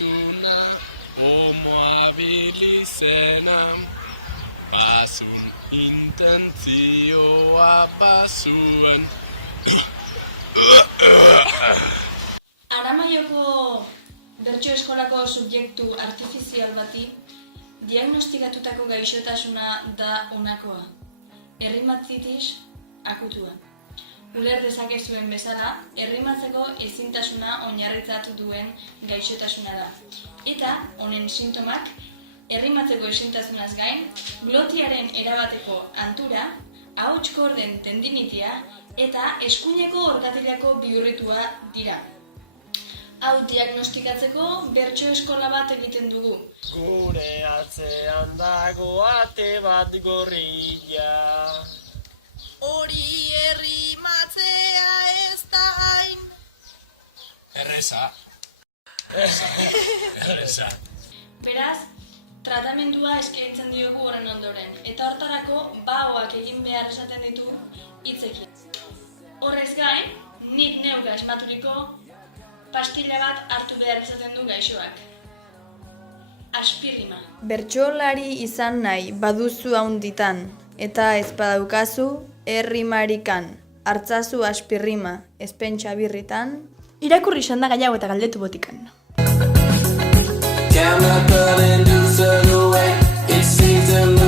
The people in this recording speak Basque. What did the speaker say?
Basuna, homoabilizena, basun intentzioa bazuen. Aramaioko bertso eskolako subjektu artifizial bati diagnostikatutako gaixotasuna da honakoa. Errimatitis akutua. Uler dezakezuen bezala, errimatzeko ezintasuna oinarritzat duen gaixotasuna da. Eta honen sintomak, errimatzeko ezintasunaz gain, glotiaren erabateko antura, ahots korden tendinitia eta eskuineko orgatilako bihurritua dira. Hau diagnostikatzeko bertso eskola bat egiten dugu. Gure atzean dago ate bat gorrilla. Hori errimatzea ez da hain. Erreza. Beraz, tratamendua eskaintzen diogu horren ondoren, eta hortarako baoak egin behar esaten ditu hitzekin. Horrez gain, nik neuk asmaturiko pastilla bat hartu behar izaten du gaixoak. Aspirrima. Bertsolari izan nahi baduzu haunditan, eta ez badaukazu errimarikan. Hartzazu aspirrima, ezpentsa birritan. Irakurri xanda gai hau eta galdetu botikan. Chemical inducer the way it seems to me.